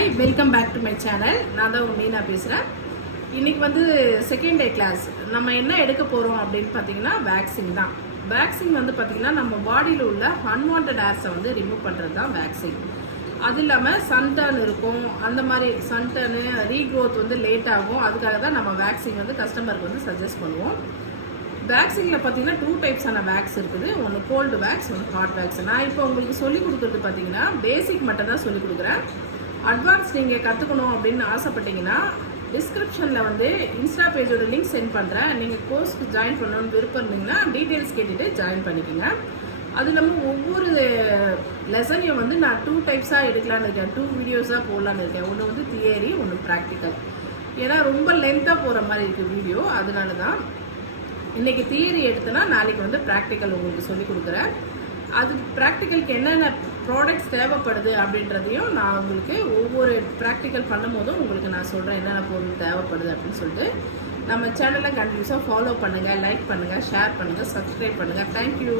Hi, welcome back to my channel. நான் தான் மீனா பேசுகிறேன். இன்றைக்கி வந்து செகண்ட் டே கிளாஸ். நம்ம என்ன எடுக்க போகிறோம் அப்படின்னு பார்த்தீங்கன்னா வேக்சின் தான். வேக்சின் வந்து பார்த்திங்கன்னா நம்ம பாடியில் உள்ள அன்வான்ட் ஏர்ஸை வந்து ரிமூவ் பண்ணுறது தான் வேக்சின். அது இல்லாமல் சன்டர்ன் இருக்கும், அந்த மாதிரி சன்டர்னு ரீக்ரோத் வந்து லேட் ஆகும். அதுக்காக தான் நம்ம வேக்சின் வந்து கஸ்டமருக்கு வந்து சஜஸ்ட் பண்ணுவோம். வேக்சினில் பார்த்தீங்கன்னா 2 டைப்ஸான வேக்ஸ் இருக்குது. ஒன்று கோல்டு வேக்ஸ், ஒன்று ஹாட் வேக்ஸ். நான் இப்போ உங்களுக்கு சொல்லிக் கொடுக்குறது பார்த்தீங்கன்னா பேசிக் மட்டும் தான் சொல்லிக் கொடுக்குறேன். அட்வான்ஸ் நீங்கள் கற்றுக்கணும் அப்படின்னு ஆசைப்பட்டீங்கன்னா டிஸ்கிரிப்ஷனில் வந்து இன்ஸ்டா பேஜோட லிங்க் சென்ட் பண்ணுறேன். நீங்கள் கோர்ஸ்க்கு ஜாயின் பண்ணணும்னு விருப்பம் இருந்தீங்கன்னா டீட்டெயில்ஸ் கேட்டுட்டு ஜாயின் பண்ணிக்கோங்க. அது இல்லாமல் ஒவ்வொரு லெசனையும் வந்து நான் 2 டைப்ஸாக எடுக்கலான்னு இருக்கேன், 2 வீடியோஸாக போடலான்னு இருக்கேன். ஒன்று வந்து தியரி, ஒன்று ப்ராக்டிக்கல். ஏன்னா ரொம்ப லென்த்தாக போகிற மாதிரி இருக்குது வீடியோ. அதனால தான் இன்றைக்கி தியரி எடுத்தேன்னா நாளைக்கு வந்து ப்ராக்டிக்கல் உங்களுக்கு சொல்லிக் கொடுக்குறேன். அது ப்ராக்டிக்கலுக்கு என்னென்ன ப்ராடக்ட்ஸ் தேவைப்படுது அப்படின்றதையும் நான் உங்களுக்கு ஒவ்வொரு ப்ராக்டிக்கல் பண்ணும் போதும் உங்களுக்கு நான் சொல்கிறேன் என்னென்ன பொருள் தேவைப்படுது அப்படின்னு சொல்லிட்டு. நம்ம சேனலை கண்டினியூஸாக ஃபாலோ பண்ணுங்கள், லைக் பண்ணுங்கள், ஷேர் பண்ணுங்கள், சப்ஸ்கிரைப் பண்ணுங்கள். தேங்க்யூ.